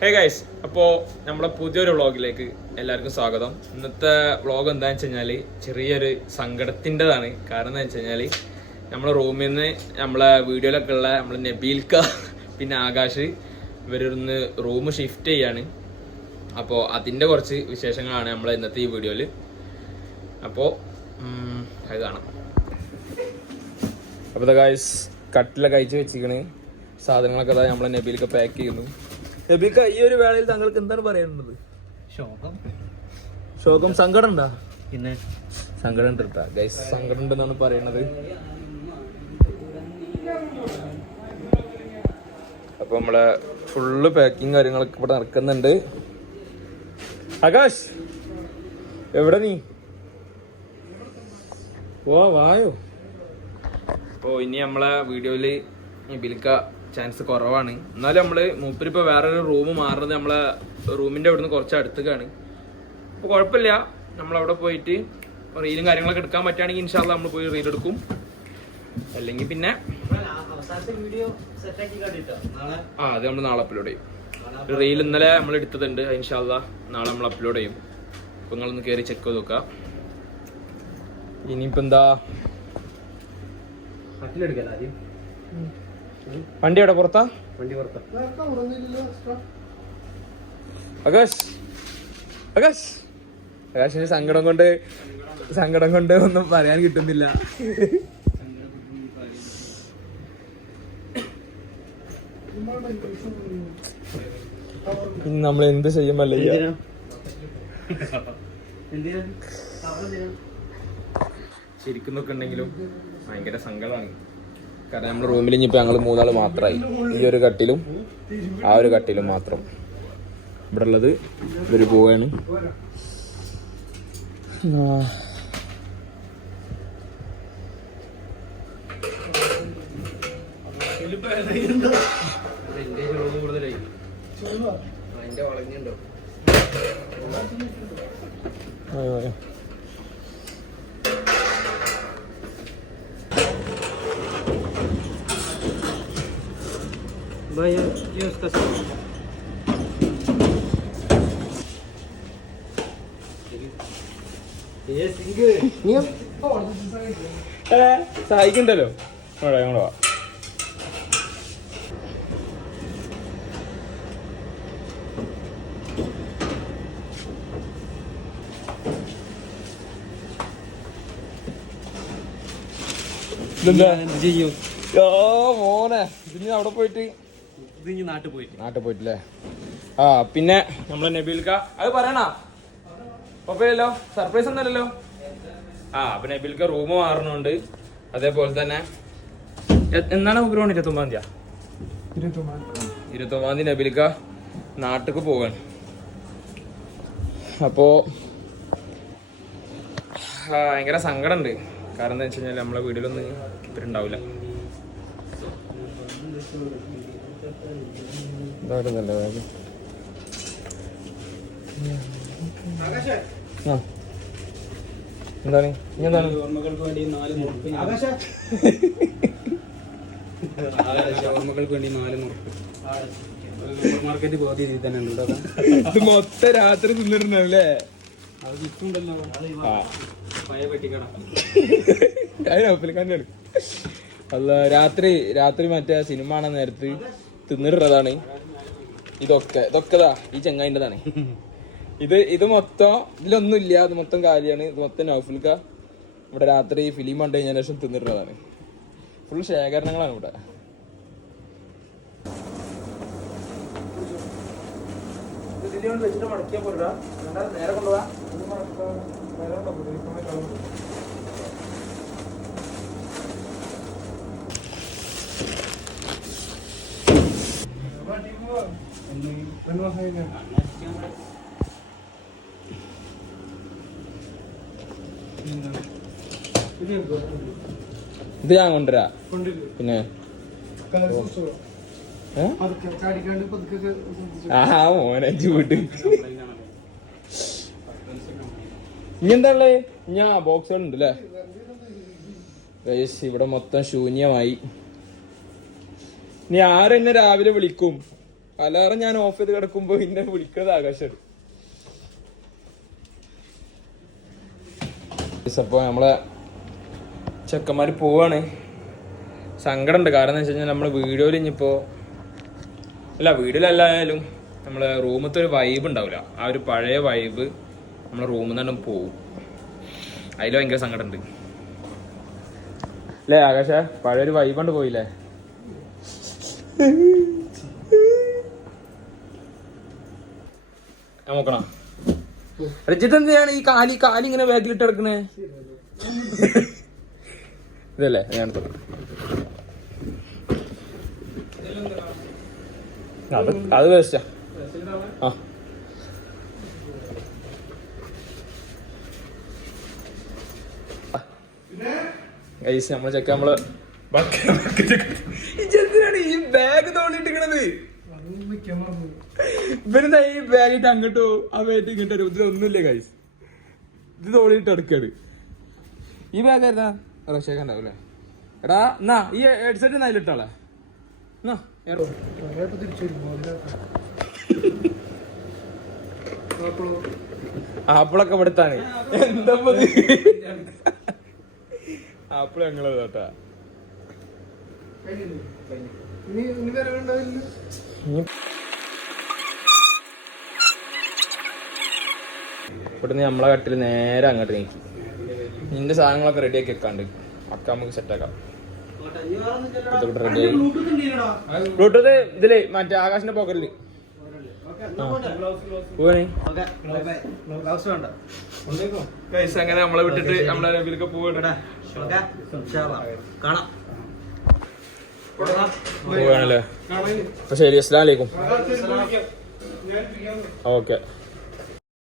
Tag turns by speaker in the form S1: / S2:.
S1: Hey guys അപ്പോൾ നമ്മുടെ പുതിയൊരു വ്ളോഗിലേക്ക് എല്ലാവർക്കും സ്വാഗതം. ഇന്നത്തെ വ്ളോഗ് എന്താണെന്ന് വെച്ച് കഴിഞ്ഞാൽ ചെറിയൊരു സങ്കടത്തിന്റെതാണ്. കാരണം എന്താ വെച്ച് കഴിഞ്ഞാൽ നമ്മളെ റൂമിൽ നിന്ന് നമ്മളെ വീഡിയോയിലൊക്കെ ഉള്ള നമ്മൾ നബീൽക്ക പിന്നെ ആകാശ് ഇവരൊന്ന് റൂം ഷിഫ്റ്റ് ചെയ്യാണ്. അപ്പോൾ അതിന്റെ കുറച്ച് വിശേഷങ്ങളാണ് നമ്മൾ ഇന്നത്തെ ഈ വീഡിയോയിൽ അപ്പോൾ അത് കാണാം. അപ്പോൾ ഗായ്സ് കട്ടിലൊക്കെ അയച്ച് വെച്ചിരിക്കണേ. സാധനങ്ങളൊക്കെ നമ്മളെ നബീലൊക്കെ പാക്ക് ചെയ്യുന്നു. നബീൽക്ക ഈ ഒരു വേളയിൽ താങ്കൾക്ക് എന്താണ് പറയാനുള്ളത്?
S2: ശോകം.
S1: ശോകം സങ്കടം ഉണ്ടാ?
S2: പിന്നെ?
S1: സങ്കടം ഉണ്ട് ഗൈസ് സങ്കടം ഉണ്ടെന്നാണ് പറയണത്. അപ്പൊ നമ്മളെ ഫുള്ള് പാക്കിങ് കാര്യങ്ങളൊക്കെ ഇവിടെ നടക്കുന്നുണ്ട്. ആകാശ് എവിടെ നീ? ഓ വായോ. ഓ ഇനി നമ്മളെ വീഡിയോയിൽ ബിൽക്ക ചാൻസ് കുറവാണ്. എന്നാലും നമ്മൾ മൂപ്പരിപ്പോ വേറൊരു റൂം മാറുന്നത് നമ്മളെ റൂമിന്റെ അവിടുന്ന് കുറച്ച് അടുത്തേക്കാണ്. അപ്പോൾ കുഴപ്പമില്ല. നമ്മൾ അവിടെ പോയിട്ട് റീലും കാര്യങ്ങളൊക്കെ എടുക്കാൻ പറ്റുകയാണെങ്കിൽ ഇൻഷാല്ല നമ്മൾ പോയി റീൽ എടുക്കും. അല്ലെങ്കിൽ പിന്നെ ആ അത് നമ്മൾ നാളെ അപ്ലോഡ് ചെയ്യും. റീൽ ഇന്നലെ നമ്മൾ എടുത്തതുണ്ട്. ഇൻഷാല്ല നാളെ നമ്മൾ അപ്ലോഡ് ചെയ്യും. അപ്പോൾ നിങ്ങളൊന്ന് കയറി ചെക്ക് ചെയ്ത് നോക്കുക ഇനിയിപ്പോൾ എന്താ?
S2: മറ്റിലെടുക്കല ആദ്യം?
S1: വണ്ടി എവിടെ പുറത്താ?
S2: വണ്ടി പുറത്താ.
S1: ആകാശ്. സങ്കടം കൊണ്ട് സങ്കടം കൊണ്ട് ഒന്നും പറയാൻ കിട്ടുന്നില്ല. നമ്മൾ എന്ത്
S2: ചെയ്യുമല്ലേ
S1: ശരിക്കും നോക്കുന്നുണ്ടെങ്കിലും ഉണ്ടെങ്കിലും ഭയങ്കര സങ്കടമാണ്. കാരണം നമ്മുടെ റൂമിൽ ഇനിയിപ്പോൾ ഞങ്ങൾ മൂന്നാൾ മാത്രമായി ഈ ഒരു കട്ടിലും ആ ഒരു കട്ടിലും മാത്രം. ഇവിടെ ഉള്ളത് ഇവർ പോവാണ്
S2: Vaya, Dios está
S1: സഹായിക്കണ്ടല്ലോ. അവിടെ ഞങ്ങൾ വാ. ഇതെന്താ?
S2: ചെയ്യും.
S1: ഓ മോനെ. ഇതിന് അവിടെ പോയിട്ട്
S2: ഇത് ഇനി നാട്ടിൽ പോയിട്ട്.
S1: നാട്ടിൽ പോയിട്ടില്ലേ? ആ പിന്നെ നമ്മളെ നബീൽക്ക. അത് പറയണ? കുഴപ്പമില്ലല്ലോ? സർപ്രൈസ് ഒന്നല്ലല്ലോ ആ അപ്പൊ നബീൽക്ക റൂം മാറണുണ്ട്. അതേപോലെ തന്നെ എന്നാണ് ഉഗ്രഹണം ഇരുപത്തൊമ്പതാം തീയതി ഇരുപത്തൊമ്പതാം തീയതി നബീൽക്ക നാട്ടിക്ക് പോവാണ്. അപ്പോ ഭയങ്കര ഭയങ്കര സങ്കടമുണ്ട്. കാരണം എന്താ വെച്ച് കഴിഞ്ഞാൽ നമ്മളെ വീട്ടിലൊന്നും ഇവരുണ്ടാവില്ല. ഇതായിരുന്നല്ലേ വേഗം ആ. എന്താണ്? ഇനി എന്താണ്?
S2: ഓർമ്മകൾക്ക് വേണ്ടി നാല് മുറുക്ക്. ഓർമ്മകൾക്ക് വേണ്ടി നാല് സൂപ്പർ മാർക്കറ്റ് തന്നെ ഉണ്ട്.
S1: ഇത് മൊത്തം രാത്രി തിന്നിരുന്നല്ലേ
S2: അത് ചുറ്റുണ്ടല്ലോ
S1: ആ.
S2: പഴയ പെട്ടിക്കട.
S1: അതിനൊപ്പിൽക്കാന്റെ അല്ല രാത്രി രാത്രി മറ്റേ സിനിമ ആണ് നേരത്ത് തിന്നിടുന്നതാണ് ഇതൊക്കെ ഇതൊക്കെ ഈ ചെങ്ങായിന്റെതാണ്. ഇത് ഇത് മൊത്തം ഇതിലൊന്നും ഇല്ല ഇത് മൊത്തം കാര്യമാണ് ഇത് മൊത്തം നൗഫിൽക്ക. ഇവിടെ രാത്രി ഫിലിം കണ്ടു കഴിഞ്ഞ ശേഷം തിന്നിടുന്നതാണ് ഫുൾ ശേഖരണങ്ങളാണ് ഇവിടെ. വെച്ചിട്ട് മടക്കിയാൽ പോരാ നേരെ കൊണ്ടുപോവാ ഇത് ഞാൻ കൊണ്ടുവരാ. പിന്നെ? ആ മോനെ ചൂട്ട് ഇനി എന്താ ഉള്ളേ? ഞാൻ ബോക്സുകൾ ഉണ്ട് അല്ലേ ഇവിടെ മൊത്തം ശൂന്യമായി. ഇനി ആരെന്നെ രാവിലെ വിളിക്കും? അലാറം ഞാൻ ഓഫ് ചെയ്ത് കിടക്കുമ്പോ ഇന്നെ വിളിക്കുന്നത് ആകാശം. ഇപ്പോ നമ്മളെ ചെക്കന്മാര് പോവാണ്. സങ്കടമുണ്ട്. കാരണം എന്താ വെച്ച് കഴിഞ്ഞാൽ നമ്മൾ വീഡിയോയിൽ അല്ല വീഡിയോയിലല്ലായാലും നമ്മളെ റൂമത്തെ ഒരു വൈബ് ഉണ്ടാവില്ല ആ ഒരു പഴയ വൈബ് നമ്മളെ റൂമിൽ നിന്നും പോവും. അതിൽ ഭയങ്കര സങ്കടമുണ്ട്. അല്ലേ ആകാശ? പഴയ ഒരു വൈബ് കൊണ്ട് പോയില്ലേ? ഞാൻ നോക്കണം? രജിത്ത് എന്തിനാണ് ഈ കാലി കാലി ഇങ്ങനെ ബാഗിലിട്ട് കിടക്കണേ ഇതല്ലേ ഞാൻ. അത് അത് വേസ്റ്റാ ആ. ഗൈസ് നമ്മൾ ചെക്ക നമ്മൾ ഇതെന്തിനാണ് ഈ ബാഗ് തോണ്ടിട്ടിരിക്കണത് ഇവരെന്താ ഈ ബാഗ് ഇട്ട് പോകും ആ ബാഗ് ഇങ്ങോട്ട് വരും. ഇതിലൊന്നുമില്ല കൈസ് ഇത് തോളിയിട്ട് എടുക്കാണ് ഈ ബാഗ് ആയിരുന്നാ? റഷേക്ക് ഉണ്ടാവൂലേ? എടാ എന്നാ ഈ ഹെഡ്സെറ്റ് എന്നാ ഏറോ. ആപ്പിളൊക്കെ ഇവിടുത്താണ്. എന്താ ആപ്പിൾ ഞങ്ങളത് കേട്ടാ. ഇവിടുന്ന് നമ്മളെ കട്ടിൽ നേരെ അങ്ങോട്ട് നീക്കി. നിന്റെ സാധനങ്ങളൊക്കെ റെഡി ആക്കി വെക്കാണ്ട്. അക്ക നമുക്ക് സെറ്റ് ആക്കാം. റെഡി ബ്ലൂടൂത്ത് ഇതിൽ മറ്റേ ആകാശിന്റെ പോക്കറ്റിൽ അങ്ങനെ നമ്മളെ വിട്ടിട്ട് നമ്മളെ രവിലൊക്കെ പോവാണ്. പോവാണല്ലേ? അപ്പൊ ശരി അസ്സലാം വലൈക്കും ഓക്കെ.